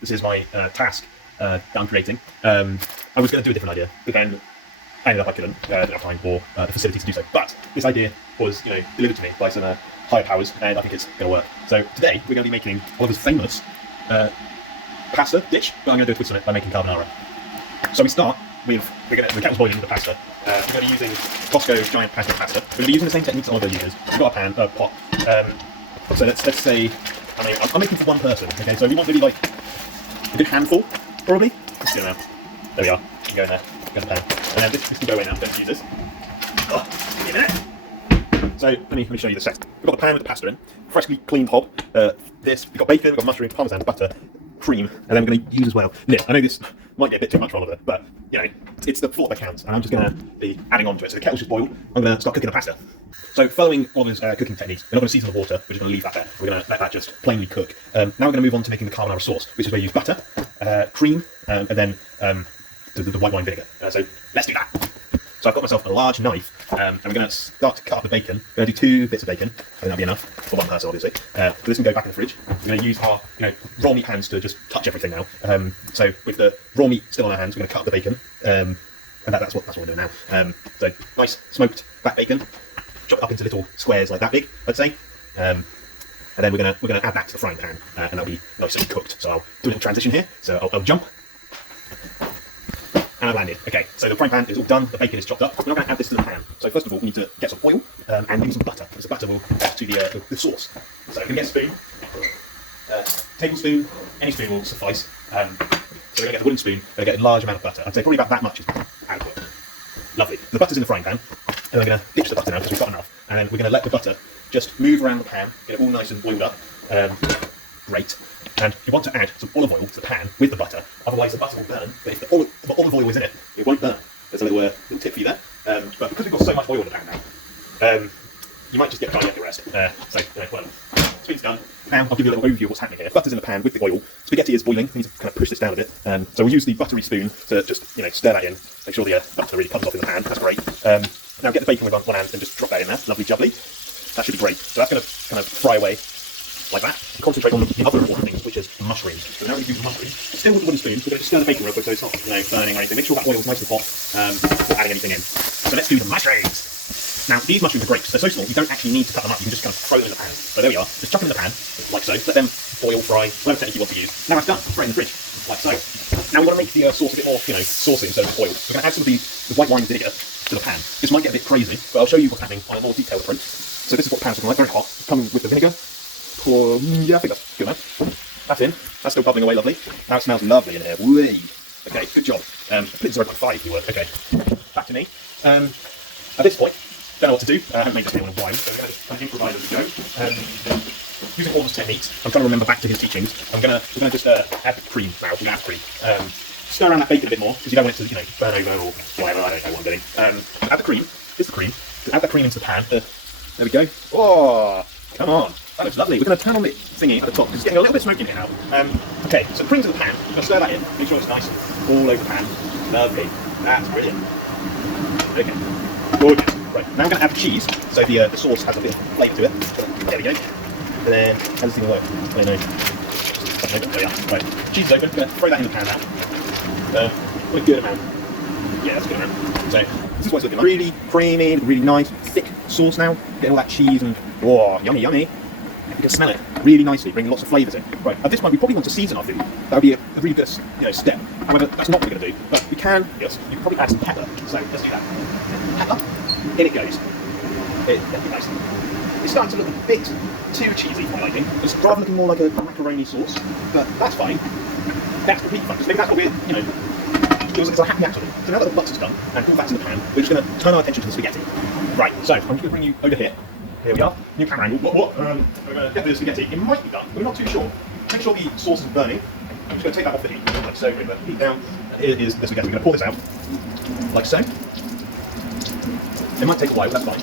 this is my task that I'm creating. I was going to do a different idea, but then I ended up I didn't have time or the facility to do so. But this idea was, delivered to me by some higher powers, and I think it's going to work. So today we're going to be making Oliver's famous pasta dish, but I'm going to do a twist on it by making carbonara. So we start with the kettle's boiling the pasta. We're going to be using Costco giant packet pasta. We're going to be using the same techniques that Oliver uses. We've got a pot. So let's say I'm making for one person. Okay, so we want maybe like a good handful, probably. Let's go now. There we are. You can go in there. Go in the pan. And then this can go away now. Don't use this. Oh, give me a minute. So let me show you the set. We've got the pan with the pasta in, freshly cleaned hob. We've got bacon, we've got mushroom, parmesan, butter, cream, and then we're going to use as well nib. I know this might be a bit too much for Oliver, but it's the thought that counts, and I'm just going to be adding on to it. So the kettle's just boiled. I'm going to start cooking the pasta. So following Oliver's cooking techniques, we're not going to season the water. We're just going to leave that there. We're going to let that just plainly cook. Now we're going to move on to making the carbonara sauce, which is where you use butter, cream, and then the white wine vinegar. So let's do that. So I've got myself a large knife, and we're going to start to cut up the bacon. We're going to do 2 bits of bacon. I think that'll be enough for one person, obviously. So this can go back in the fridge. We're going to use our raw meat hands to just touch everything now. So with the raw meat still on our hands, we're going to cut up the bacon, and that's what we're doing now. So nice smoked back bacon, chop it up into little squares like that big, I'd say. And then we're gonna add that to the frying pan, and that'll be nicely cooked. So I'll do a little transition here. So I'll jump. And I've landed. Okay, so the frying pan is all done, the bacon is chopped up. We're now going to add this to the pan. So first of all, we need to get some oil and use some butter, because the butter will add to the sauce. So we're going to get a spoon, tablespoon, any spoon will suffice. So we're going to get the wooden spoon, we're going to get a large amount of butter. I'd say probably about that much is adequate. Lovely. The butter's in the frying pan, and we're going to ditch the butter now because we've got enough. And then we're going to let the butter just move around the pan, get it all nice and oiled up. Great. And you want to add some olive oil to the pan with the butter, otherwise the butter will burn. But if the olive oil is in it, it won't burn. There's a little tip for you there. But because we've got so much oil in the pan now, you might just get garlic everywhere. So, whatever. Spoon's done. Now I'll give you a little overview of what's happening here. Butter's in the pan with the oil. Spaghetti is boiling. We need to kind of push this down a bit. So we'll use the buttery spoon to just stir that in. Make sure the butter really comes off in the pan. That's great. Now get the bacon with one hand and just drop that in there. Lovely jubbly. That should be great. So that's going to kind of fry away like that. Concentrate on the other important things, which is mushrooms. So now we're going to use mushrooms. Still with the wooden spoon, we're going to stir the bacon real quick so it's not burning or anything. Make sure that oil's nice and hot before adding anything in. So let's do the mushrooms. Now these mushrooms are great because they're so small you don't actually need to cut them up, you can just kind of throw them in the pan. So there we are, just chuck them in the pan, like so, let them boil, fry, whatever technique you want to use. Now it's done, throw it in the fridge, like so. Now we want to make the sauce a bit more, saucy instead of oil. We're going to add some of the white wine vinegar to the pan. This might get a bit crazy, but I'll show you what's happening on a more detailed print. So this is what the pan's looking like, very hot, coming with the vinegar. Yeah, I think that's good enough. That's in. That's still bubbling away lovely. Now it smells lovely in here. Whee! Okay, good job. I put it 0.5 if you would. Okay. Back to me. At this point, don't know what to do. I haven't made this meal in a while, so we're going to just kind of improvise as we go. Using all those techniques, I'm trying to remember back to his teachings. We're going to just add the cream now. We're going to add cream. Stir around that bacon a bit more, because you don't want it to, burn over or whatever. I don't know what I'm doing. Add the cream. Here's the cream. Add that cream into the pan. There we go. Oh, come on. That looks lovely. We're going to turn on the thingy at the top because it's getting a little bit smoky here now. Okay, so the cream's in the pan. We're going to stir that in. Make sure it's nice all over the pan. Lovely. That's brilliant. Okay. Gorgeous. Right, now I'm going to add the cheese. So the sauce has a bit of flavour to it. There we go. And then, how does this thing work? I don't know. There we are. Right, cheese is open. I'm going to throw that in the pan now. What a good amount. Yeah, that's a good amount. So, this is what it's looking like. Really creamy, really nice, thick sauce now. Getting all that cheese and, oh, yummy, yummy. You can smell it really nicely, bringing lots of flavours in. Right, at this point we probably want to season our food. That would be a really good step. However, that's not what we're going to do. But we can, you can probably add some pepper. So let's do that. Pepper, in it goes. It goes. It's starting to look a bit too cheesy for my liking. It's rather looking more like a macaroni sauce, but that's fine. That's completely fine. Maybe that's what we're, it's a happy accident. So now that the butter's done and all that's in the pan, we're just going to turn our attention to the spaghetti. Right, so I'm going to bring you over here. Here we are, new camera angle. We're going to get the spaghetti. It might be done, but we're not too sure. Make sure the sauce isn't burning. I'm just going to take that off the heat, like so. Bring the heat down. And here is the spaghetti. We're going to pour this out, like so. It might take a while, that's fine.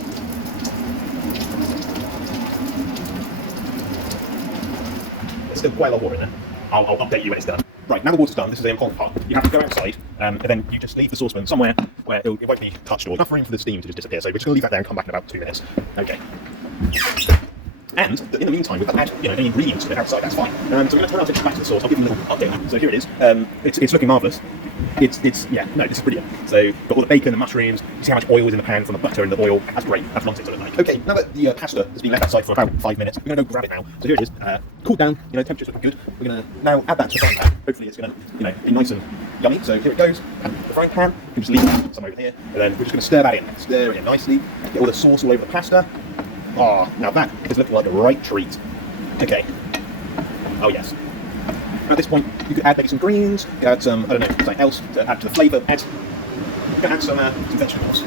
There's still quite a lot of water in there. I'll update you when it's done. Right, now the water's done, this is the important part. You have to go outside, and then you just leave the saucepan somewhere where it won't be touched or enough room for the steam to just disappear. So we're just going to leave that there and come back in about 2 minutes. Okay. And in the meantime, we've add any ingredients to it outside. That's fine. So we're going to turn our attention back to the sauce. I'll give you a little update. So here it is. It's looking marvellous. Yeah, no, this is brilliant. So got all the bacon, the mushrooms. You see how much oil is in the pan from the butter and the oil. That's great. That's wanted to like. Okay, now that the pasta has been left outside for about 5 minutes, we're going to go grab it now. So here it is. Cooled down. Temperature's looking good. We're going to now add that to the frying pan. Hopefully it's going to be nice and yummy. So here it goes. And the frying pan. You can just leave it somewhere over here, and then we're just going to stir that in. Stir it in nicely. Get all the sauce all over the pasta. Oh, now that is looking like a right treat. Okay. Oh yes. At this point, you could add maybe some greens, you could add some, I don't know, something else to add to the flavour. You can add some vegetables.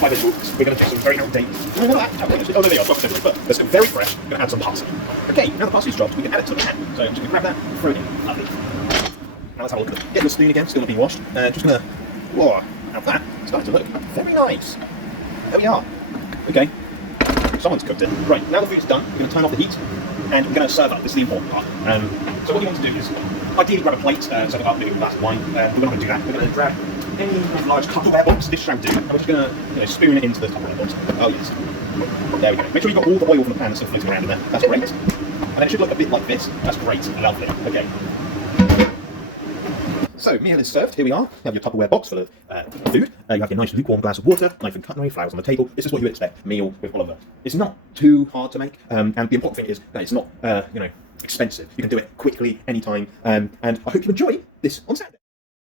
My vegetables, we're going to take some very outdated. Oh, no, they are, but there's some very fresh. We're going to add some parsley. Okay, now the parsley's dropped, we can add it to the pan. So I'm just going to grab that and throw it in. Lovely. Now let's have a look at it. Get your spoon again, still not being washed. Just going to, whoa, now that starting to look very nice. There we are. Okay. Someone's cooked it. Right, now the food's done, we're going to turn off the heat, and we're going to serve up. This is the important part. So what you want to do is, ideally grab a plate, serve it up, maybe a glass of wine. We're not going to do that. We're going to grab any large Tupperware box, this should do, and we're just going to spoon it into the Tupperware box. Oh yes. There we go. Make sure you've got all the oil from the pan still floating around in there. That's great. And then it should look a bit like this. That's great. Lovely. Okay. So, meal is served. Here we are. You have your Tupperware box full of food. You have your nice lukewarm glass of water, knife and cutlery, flowers on the table. This is what you would expect. Meal with Oliver. It's not too hard to make, and the important thing is that it's not, expensive. You can do it quickly, anytime, and I hope you enjoy this on Saturday.